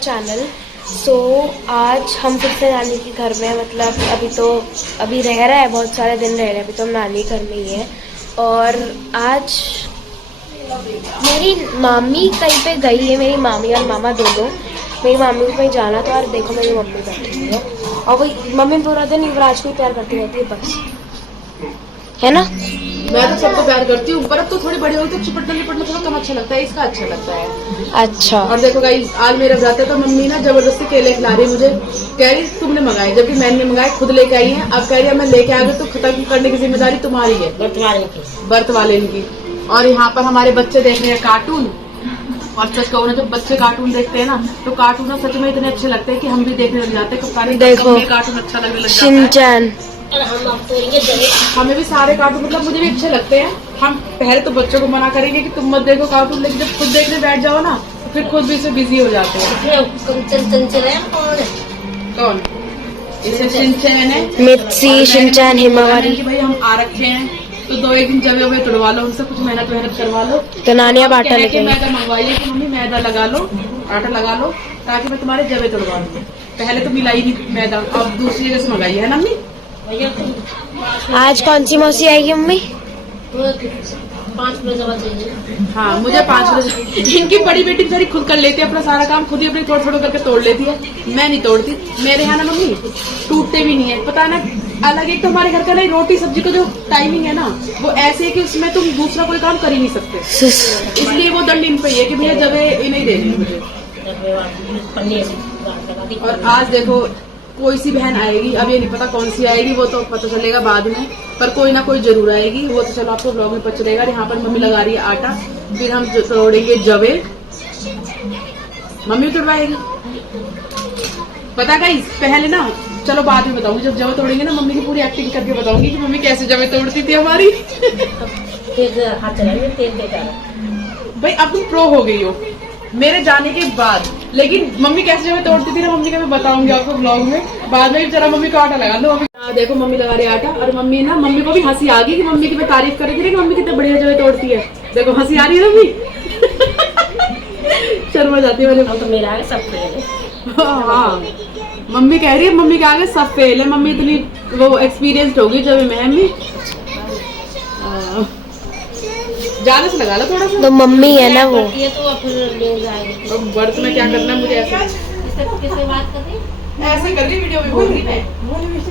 Channel. आज हम फिर से नानी के घर में, मतलब अभी रह रहा है, बहुत सारे दिन रह रहे हैं, अभी तो हम नानी घर में ही है। और आज मेरी मामी कहीं पे गई है, मेरी मामी और मामा दोनों। मेरी मामी को कहीं जाना था और देखो मेरी मम्मी बैठी हुई है और वही मम्मी पूरा दिन युवराज को ही प्यार करती रहती है बस, है ना। मैं तो सबको प्यार करती हूँ, पर अब तो थोड़ी बड़ी होगी तो चिपटना लिपटना थोड़ा कम अच्छा लगता है, इसका अच्छा लगता है। अच्छा। और देखो गाइस, आज मेरा व्रत है तो मम्मी ना जबरदस्ती केले खिला रही मुझे, कह रही तुमने मंगाए, जबकि मैंने मंगाए, खुद लेके आई है। अब कह रही है मैं लेके आ गई तो खत्म करने की जिम्मेदारी तुम्हारी है, व्रत वाले की। और यहाँ पर हमारे बच्चे देख रहे हैं कार्टून। और सच कहूँ ना, जब बच्चे कार्टून देखते हैं ना तो कार्टून सच में इतने अच्छे लगते हैं कि हम भी देखने लग जाते हैं। देखो कार्टून अच्छा लगने लग जाता है। शिनचैन। हमें भी सारे कार्टून मतलब मुझे भी अच्छे लगते हैं। हम पहले तो बच्चों को मना करेंगे कि तुम मत देखो कार्टून, लेकिन जब खुद देखने बैठ जाओ ना तो फिर खुद भी इससे बिजी हो जाते हैं। कौन? इसे शिनचैन है, मित्सी, शिनचैन, हिमावारी। भाई हम आ रखे हैं तो 2-1 दिन जगह हुए तुड़वा लो, उनसे कुछ मेहनत करवा लो। तो नानी अब आटा लेके मैदा मंगवाइए कि मम्मी मैदा लगा लो, आटा लगा लो ताकि मैं तुम्हारे जवे तुड़वा दूँ। पहले तो मिलाई नहीं मैदा, अब दूसरी जगह से मंगाई है ना मम्मी। आज कौन सी मौसी आएगी मम्मी? 5 बजे। हाँ मुझे 5 बजे। इनकी बड़ी बेटी बेचारी खुद कर लेती है अपना सारा काम, खुद ही अपने थोड़ा करके तोड़ लेती है। मैं नहीं तोड़ती, मेरे यहाँ ना मम्मी टूटते भी नहीं है। पता ना, अलग एक तो हमारे घर का नहीं, रोटी सब्जी का जो टाइमिंग है ना वो ऐसे है कि उसमें तुम दूसरा कोई काम कर ही नहीं सकते, इसलिए वो दंड इन पे है कि भैया जब नहीं देनी मुझे। और आज देखो कोई सी बहन आएगी, अब ये नहीं पता कौन सी आएगी, वो तो पता चलेगा बाद में, पर कोई ना कोई जरूर आएगी। वो तो चलो आपको ब्लॉग में पता चलेगा। यहाँ पर मम्मी लगा रही है आटा, फिर हम तोड़ेंगे जवे, मम्मी तोड़वाएगी। पता गाइस, पहले ना चलो बाद में बताऊंगी, जब जवे तोड़ेंगे ना मम्मी की पूरी एक्टिंग करके बताऊंगी कि मम्मी कैसे जवे तोड़ती थी हमारी। भाई अब तुम प्रो हो गई हो मेरे जाने के बाद, लेकिन मम्मी कैसे जब तोड़ती थी ना मम्मी का मैं बताऊंगी आपको ब्लॉग में बाद में। जरा मम्मी को आटा लगा लो। देखो मम्मी लगा रही है आटा, और मम्मी को भी हंसी आ गई कि मम्मी की मैं तारीफ कर रही थी कि मम्मी कितने बढ़िया जगह तोड़ती है। देखो हंसी आ रही है मम्मी। शर्मा जाती है तो मेरा आगे सब फेल है। हाँ मम्मी कह रही है मम्मी के आगे सब फेल है। मम्मी इतनी वो एक्सपीरियंस्ड होगी जब मैं ज्यादा से लगा लो थोड़ा सा, तो मम्मी है ना वो। तो बर्थ में क्या करना है मुझे ऐसे कर रही वीडियो में बोल रही मैं।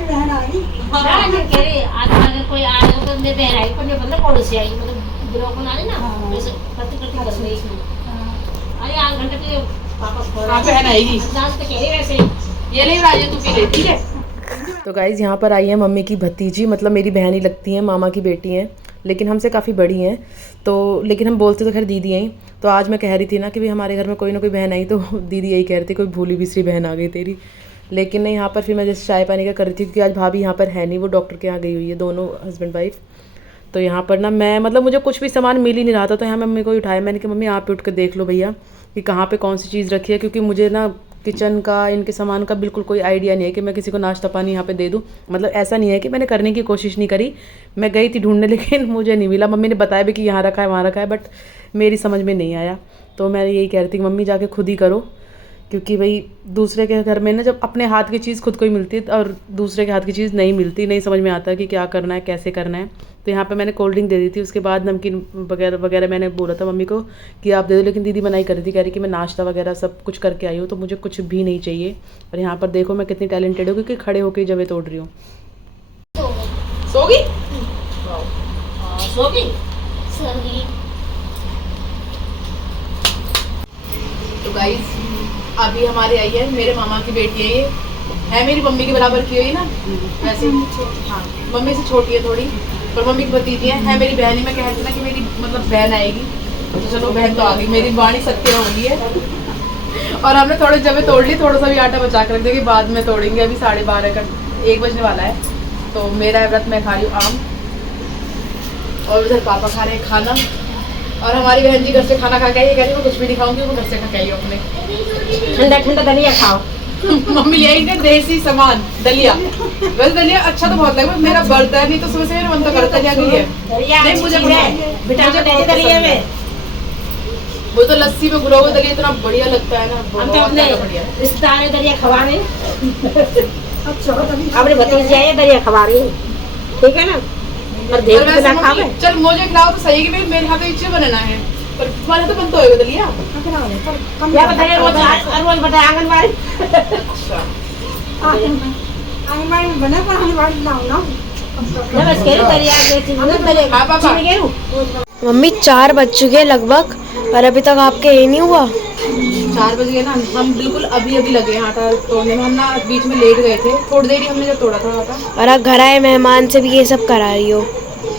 बहन आ गई। आज अगर कोई आए तो मैं बहन आई, पर मैं बंदा पड़ोसी आई, मतलब ब्लॉग बना रही ना वैसे करते बस नहीं। अरे 8 घंटे के पापा बहन आएगी, डांस तो कह रही वैसे ये ले राजे तू पी ले, ठीक है। तो गाइज यहाँ पर आई है मम्मी की भतीजी, मतलब मेरी बहन ही लगती है, मामा की बेटी हैं, लेकिन हमसे काफ़ी बड़ी हैं। तो लेकिन हम बोलते तो खैर दीदी हैं। तो आज मैं कह रही थी ना कि भाई हमारे घर में कोई ना कोई बहन आई, तो दीदी यही कह रही थी कोई भूली बिसरी बहन आ गई तेरी। लेकिन नहीं, यहाँ पर फिर मैं जैसे चाय पानी का कर रही थी, क्योंकि आज भाभी यहाँ पर है नहीं, वो डॉक्टर के यहाँ गई हुई है, दोनों हस्बैंड वाइफ। तो यहाँ पर ना मैं मतलब मुझे कुछ भी सामान मिल ही नहीं रहा था, तो यहाँ मम्मी को उठाया, मैंने कहा मम्मी आप उठ कर देख लो भैया कि कहाँ पे कौन सी चीज़ रखी है, क्योंकि मुझे ना किचन का इनके सामान का बिल्कुल कोई आइडिया नहीं है कि मैं किसी को नाश्ता पानी यहाँ पे दे दूँ। मतलब ऐसा नहीं है कि मैंने करने की कोशिश नहीं करी, मैं गई थी ढूंढने लेकिन मुझे नहीं मिला। मम्मी ने बताया भी कि यहाँ रखा है वहाँ रखा है, बट मेरी समझ में नहीं आया। तो मैं यही कह रही थी कि मम्मी जाके खुद ही करो, क्योंकि भाई दूसरे के घर में ना जब अपने हाथ की चीज़ खुद को ही मिलती है और दूसरे के हाथ की चीज़ नहीं मिलती, नहीं समझ में आता कि क्या करना है कैसे करना है। तो यहाँ पे मैंने कोल्ड ड्रिंक दे दी थी, उसके बाद नमकीन वगैरह मैंने बोला था मम्मी को कि आप दे दो, लेकिन दीदी मनाही कर रही थी, कह रही कि मैं नाश्ता वगैरह सब कुछ करके आई हूँ तो मुझे कुछ भी नहीं चाहिए। और यहाँ पर देखो मैं कितनी टैलेंटेड हूँ, क्योंकि खड़े होकर जवे तोड़ रही हूँ। तो गाइस अभी हमारे आई है मेरे मामा की बेटी है, ये है मेरी मम्मी के बराबर की हुई ना वैसे। हाँ मम्मी से छोटी है थोड़ी, पर मम्मी की भतीजी है मेरी बहन ही। मैं कह रही ना कि मेरी मतलब बहन आएगी, तो चलो बहन तो आ गई, मेरी वाणी सत्य हो गई है। और हमने थोड़े जगह तोड़ ली, थोड़ा सा भी आटा बचा कर रख देंगे, बाद में तोड़ेंगे। अभी 12:30 का 1 बजने वाला है। तो मेरा व्रत मैं खा रही हूँ आम, और उधर पापा खा रहे हैं खाना। और हमारी बहन जी घर से खाना खा के आई, कह रही मैं कुछ भी नहीं खाऊंगी, वो घर से खा के आई अपने ठंडा दलिया खाओ। मम्मी यही ने देसी सामान दलिया, वैसे दलिया अच्छा तो बहुत लगा, मेरा बर्तन नहीं तो सुबह से मेरा मन तो करता दलिया के लिए। नहीं मुझे दलिया में वो तो लस्सी में घुला हुआ दलिया इतना बढ़िया लगता है ना, हम तो बहुत अपने ज्यादा बढ़िया। रिश्तेदार दरिया खवा रहे अपने भतीजे आए दरिया खवा रही ठीक है ना। पर देख पर के वैसे ना खावे मम्मी, चल मुझे खिलाओ तो सही कि मेरे हाथ में इच्छा बनाना है, पर तुम्हारे तो बनता होगा दलिया। क्या बताइए रोज बताए आंगनबाड़ी। अच्छा आंगनबाड़ी में बने पर आंगनबाड़ी ना हो ना। बस कह रही दरिया हाँ पापा। मम्मी 4 बज चुके हैं लगभग और अभी तक आपके ये नहीं हुआ। 4 बज गए ना, हम बिल्कुल अभी अभी लगे हैं आटा तोड़ने में। हम ना बीच में लेट गए थे, थोड़ी देर ही हमने जब तोड़ा था आटा। और आप घर आए मेहमान से भी ये सब करा रही हो।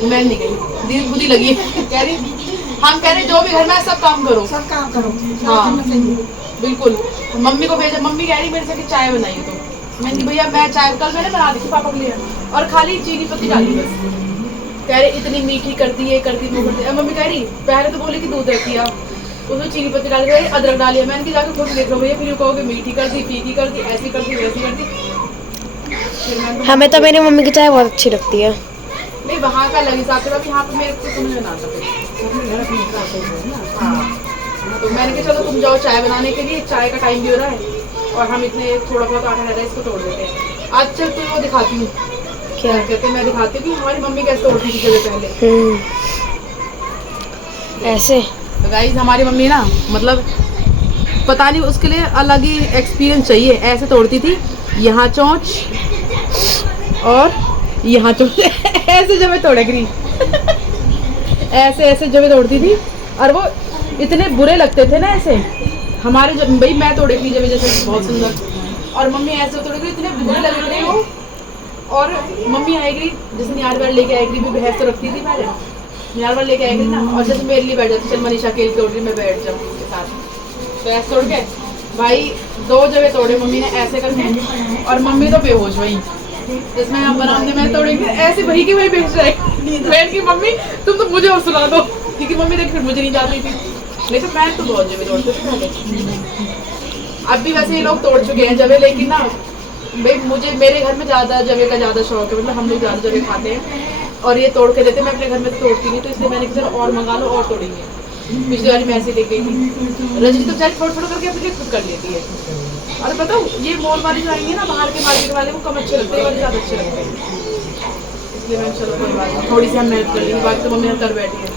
मैं नहीं गई, दीदी खुद ही लगी कह रही, हम कह रहे जो भी घर में है सब काम करो। सब काम करो। हाँ बिल्कुल। मम्मी को भेजा, मम्मी कह रही मेरे से कि चाय बनाइए, तो मैंने कहा भैया मैं चाय कल मैंने बना दी थी पापा के लिए, और खाली चीनी पत्ती डाली बस। कह रहे इतनी मीठी करती है, करती वो करती है। मम्मी कह रही पहले तो बोले कि दूध रख दिया, उसमें चीनी पत्ती डाल के अदरक डालिया। मैंने कि जाकर खुद देख लो भैया, फिर कहोगे मीठी कर दी, फीकी कर दी, ऐसी कर दी, वैसी कर दी। हमें तो मेरी मम्मी की चाय बहुत अच्छी लगती है। नहीं वहाँ का अलग हिसाब से, यहाँ पे मेरे को समझ में ना आता। हाँ तो मैंने कहा चलो तुम जाओ चाय बनाने के लिए, चाय का टाइम भी हो रहा है और हम इतने थोड़ा बहुत आटा रह रहा है, इसको तोड़ देते हैं। आज चल तो वो दिखाती हूँ क्या कहते हैं, मैं दिखाती हूँ कि हमारी मम्मी कैसे तोड़ती थी जगह पहले। ऐसे तो गाइस हमारी मम्मी ना मतलब पता नहीं उसके लिए अलग ही एक्सपीरियंस चाहिए। ऐसे तोड़ती थी, यहाँ चोंच और यहाँ चोंच ऐसे जब तोड़ेगी ऐसे ऐसे जब तोड़ती थी, और वो इतने बुरे लगते थे ना ऐसे। हमारे जब भाई मैं तोड़ेगी जब जैसे बहुत सुंदर, और मम्मी ऐसे तोड़ेगी इतने बुरे लग रहे वो। और मम्मी आएगी जैसे निहार बार लेके आएगी, भी भैंस तो रखती थी पहले, निहार बार लेके आएगी ना, और जैसे मेरे लिए बैठ जाती, चल मनीषा केल तोड़ रही मैं बैठ जाऊँ उसके साथ। तो ऐसे तोड़ के भाई 2 जगह तोड़े मम्मी ने ऐसे करके, और मम्मी तो बेहोश हुई जिसमें हम बनाने में तोड़ेंगे ऐसे वही की वही बेच रहे बैठ की मम्मी तुम तो मुझे और सुना दो, क्योंकि मम्मी देख फिर मुझे नहीं जाती थी। नहीं तो मैं तो बहुत जगह तोड़ती थी। अब भी वैसे ये लोग तोड़ चुके हैं जगह, लेकिन ना भाई मुझे मेरे घर में ज़्यादा जगह का ज़्यादा शौक है, मतलब हम लोग ज़्यादा जगह खाते हैं और ये तोड़ के देते हैं। मैं अपने घर में तो तोड़ती नहीं, तो इसलिए मैंने कहा और मंगा लो और तोड़ेंगे। पिछली बार मैं ऐसे लेके गई थी, रजनी तो चाहे थोड़ा थोड़ा करके अपने लिए खुद कर लेती है। और बताओ ये मॉल वाले जो आएंगे ना बाहर के मार्केट वाले, वो कम अच्छे लगते हैं, वाले ज़्यादा अच्छे लगते हैं। इसलिए मैं चलो कोई बात नहीं, थोड़ी सी हम मेहनत कर लेंगे, बाकी तो मम्मी कर बैठी है।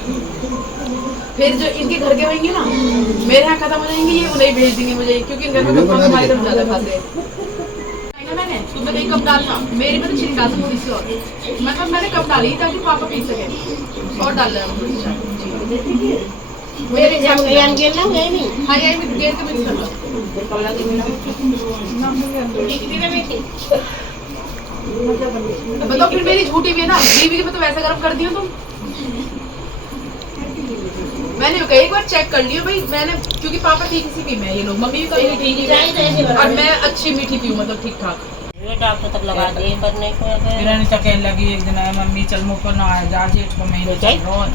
फिर जो इनके घर के होंगे ना मेरे यहाँ खत्म हो जाएंगे, ये उन्हें भेज देंगे मुझे, क्योंकि घर में तो हमारी तरफ ज़्यादा खाते हैं। मैंने तुम नहीं कब डालना, मेरी में तो चीनी डाल थोड़ी सी और, मतलब मैंने कब डाली ताकि पापा पी सके, और डाल रहा हूँ मेरे हिसाब से। हाँ यही मैं गेर के मिक्स कर लो। बताओ फिर मेरी झूठी भी है ना, बीवी के तो वैसे गर्म कर दियो तुम। मैंने एक बार चेक कर लियो भाई, मैंने क्योंकि पापा ठीक सी पी मैं, ये लोग मम्मी भी तो ठीक है और मैं अच्छी मीठी पीऊँ, मतलब ठीक ठाक। डॉक्टर तक लगा दिए पर नहीं फिर चकेल लगी एक दिन, मम्मी चल मुँह पर ना आए जा जेठ को महीने चल रोज,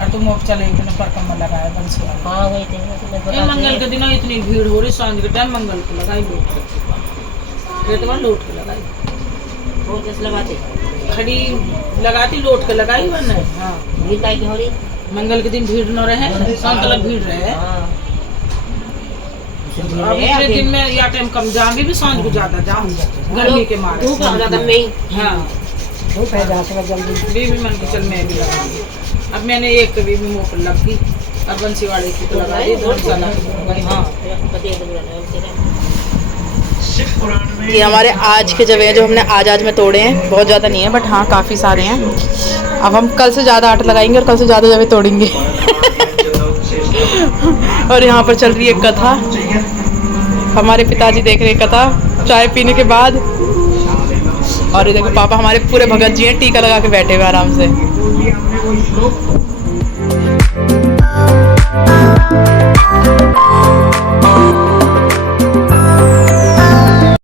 और तुम मुँह चले एक दिन पर कम लगाए बंसी वाला। हाँ वही थे मंगल के दिन इतनी भीड़ हो रही, सांझ के टाइम मंगल को लगाई लौट के लगाई, वो कैसे लगाते खड़ी लगाती लौट के लगाई वरना। हाँ भीड़ काहे की हो रही, मंगल के दिन भीड़ न रहे, शाम तक भीड़ रहे। अब इतने दिन में या टाइम कम जाम भी सांझ को ज्यादा जाम गर्मी के मारे। हाँ धूप है जल्दी बीवी मन की चल मैं भी लगाऊंगी। अब मैंने एक कभी भी मुँह पर लग गई, अब बंसी वाले की तो लगा दी, हाँ। ये हमारे आज के जवे जो हमने आज में तोड़े हैं, बहुत ज़्यादा नहीं है बट हाँ काफ़ी सारे हैं। अब हम कल से ज़्यादा आटा लगाएंगे और कल से ज़्यादा जवे तोड़ेंगे और यहाँ पर चल रही है कथा, हमारे पिताजी देख रहे हैं कथा चाय पीने के बाद। और ये देखो पापा हमारे पूरे भगत जी हैं, टीका लगा के बैठे हुए आराम से।